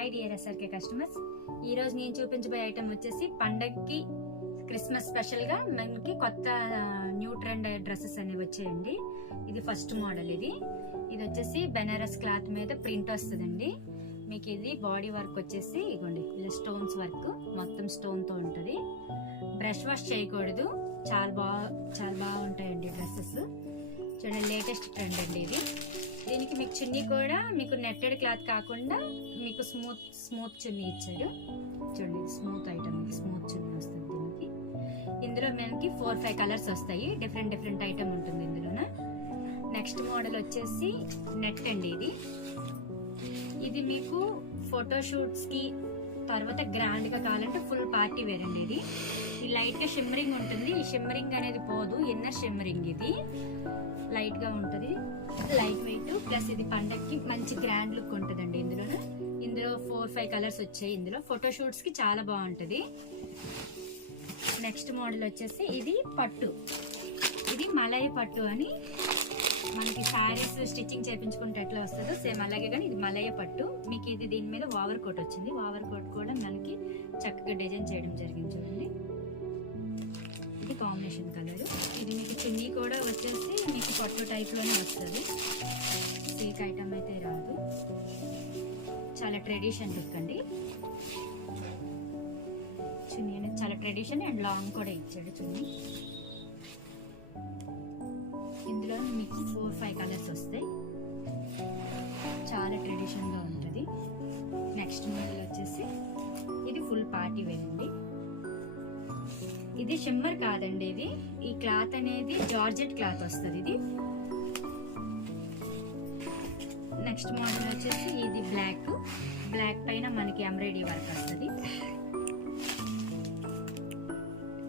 Hi dear SRK customers, ఈ రోజు నేను చూపించబోయే ఐటమ్ వచ్చేసి పండగకి క్రిస్మస్ స్పెషల్ గా మనకి కొత్త న్యూ ట్రెండ్ డ్రెస్సెస్ అనేవి వచ్చాయండి. ఇది ఫస్ట్ మోడల్. ఇది వచ్చేసి బెనారస్ క్లాత్ మీద ప్రింట్ వస్తుందండి. మీకు ఇది బాడీ వర్క్ వచ్చేసి ఇగోండి ఇలా స్టోన్స్ వర్క్, మొత్తం స్టోన్ తో ఉంటది. బ్రష్ వాష్ చేయకూడదు, చాలా బాగుంటాయండి డ్రెస్సెస్. చూడండి, లేటెస్ట్ ట్రెండ్ అండి ఇది. దీనికి మీకు చున్నీ కూడా మీకు నెట్టెడ్ క్లాత్ కాకుండా మీకు స్మూత్ చున్నీ ఇచ్చాడు. చూడండి, స్మూత్ ఐటమ్, ఇది స్మూత్ చున్నీ వస్తుంది దీనికి. ఇందులో మనకి 4-5 కలర్స్ వస్తాయి. డిఫరెంట్ ఐటమ్ ఉంటుంది ఇందులోన. నెక్స్ట్ మోడల్ వచ్చేసి నెట్ అండి. ఇది మీకు ఫోటోషూట్స్ కి తర్వాత గ్రాండ్ గా కావాలంటే ఫుల్ పార్టీ వేర్ అండి. ఇది లైట్ గా షిమ్మరింగ్ ఉంటుంది. ఈ షిమ్మరింగ్ అనేది పోదు, ఇన్నర్ షిమ్మరింగ్. ఇది లైట్ గా ఉంటుంది, లైట్ వెయిట్. ప్లస్ ఇది పండక్కి మంచి గ్రాండ్ లుక్ ఉంటుందండి. ఇందులో 4-5 కలర్స్ వచ్చాయి. ఇందులో ఫోటోషూట్స్ కి చాలా బాగుంటది. నెక్స్ట్ మోడల్ వచ్చేసి ఇది పట్టు. ఇది మలై పట్టు అని మనకి శారీస్ స్టిచ్చింగ్ చేయించుకుంటే ఎట్లా వస్తుందో సేమ్ అలాగే, కానీ ఇది మలయ పట్టు. మీకు ఇది దీని మీద ఓవర్ కోట్ వచ్చింది. ఓవర్ కోట్ కూడా మనకి చక్కగా డిజైన్ చేయడం జరిగింది. చూడండి, ఇది కాంబినేషన్ కలర్. ఇది మీకు చున్నీ కూడా వచ్చేసి మీకు పట్టు టైప్ లోనే వస్తుంది. సిల్క్ ఐటమ్ అయితే రాదు. చాలా ట్రెడిషన్ లుక్ అండి. చున్నీ అనేది చాలా ట్రెడిషన్ అండ్ లాంగ్ కూడా ఇచ్చాడు చున్నీ. ఇందులో మీకు 4-5 కలర్స్ వస్తాయి. చాలా ట్రెడిషన్ గా ఉంటుంది. నెక్స్ట్ మోడల్ వచ్చేసి ఇది ఫుల్ పార్టీ వేర్ అండి. ఇది షిమ్మర్ కాదండి. ఈ క్లాత్ అనేది జార్జెట్ క్లాత్ వస్తుంది. ఇది నెక్స్ట్ మోడల్ వచ్చేసి ఇది బ్లాక్ పైన మనకి ఎంబ్రాయిడరీ వర్క్ వస్తుంది.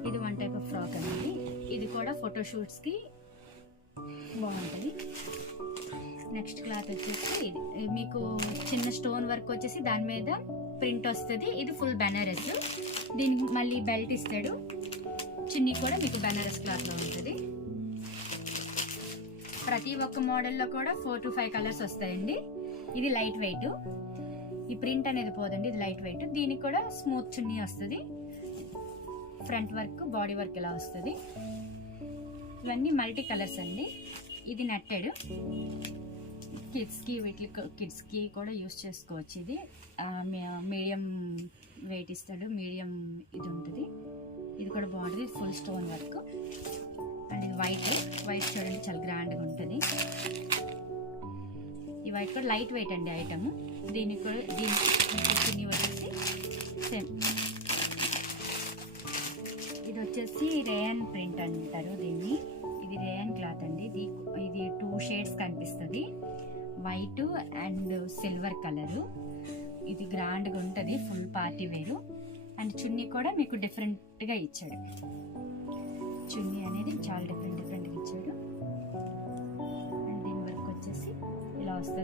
ఇది వన్ టైప్ ఆఫ్ ఫ్రాక్ అనేది. ఇది కూడా ఫోటోషూట్స్ కి బాగుంటుంది. నెక్స్ట్ క్లాత్ వచ్చేసి ఇది మీకు చిన్న స్టోన్ వర్క్ వచ్చేసి దాని మీద ప్రింట్ వస్తుంది. ఇది ఫుల్ బెనారస్. దీనికి మళ్ళీ బెల్ట్ ఇస్తాడు. చున్నీ కూడా మీకు బెనారస్ క్లాత్ లో ఉంటుంది. ప్రతి ఒక్క మోడల్లో కూడా 4-5 కలర్స్ వస్తాయండి. ఇది లైట్ వెయిట్. ఈ ప్రింట్ అనేది పోదండి, ఇది లైట్ వెయిట్. దీనికి కూడా స్మూత్ చున్నీ వస్తుంది. ఫ్రంట్ వర్క్, బాడీ వర్క్ ఇలా వస్తుంది. ఇవన్నీ మల్టీ కలర్స్ అండి. ఇది నెట్టెడ్. కిడ్స్ కి కూడా యూస్ చేసుకోవచ్చు. ఇది మీడియం వెయిట్ ఇస్తాడు, మీడియం ఇది ఉంటుంది. ఇది కూడా బాగుంటుంది. ఇది ఫుల్ స్టోన్ వర్క్ అండ్ ఇది వైట్ చూడండి, చాలా గ్రాండ్గా ఉంటుంది. ఈ వైట్ కూడా లైట్ వెయిట్ అండి ఐటమ్. దీనికి వచ్చేసి సేమ్. ఇది వచ్చేసి రేయన్ ప్రింట్ అంటారు దీన్ని. ఇది రేయన్ క్లాత్ అండి. ఇది 2 షేడ్స్ కనిపిస్తుంది, వైట్ అండ్ సిల్వర్ కలరు. ఇది గ్రాండ్గా ఉంటుంది, ఫుల్ పార్టీ వేరు. అండ్ చున్నీ కూడా మీకు డిఫరెంట్గా ఇచ్చాడు. చున్నీ అనేది చాలా డిఫరెంట్గా ఇచ్చాడు. అండ్ దీని వర్క్ వచ్చేసి ఇలా వస్తుంది.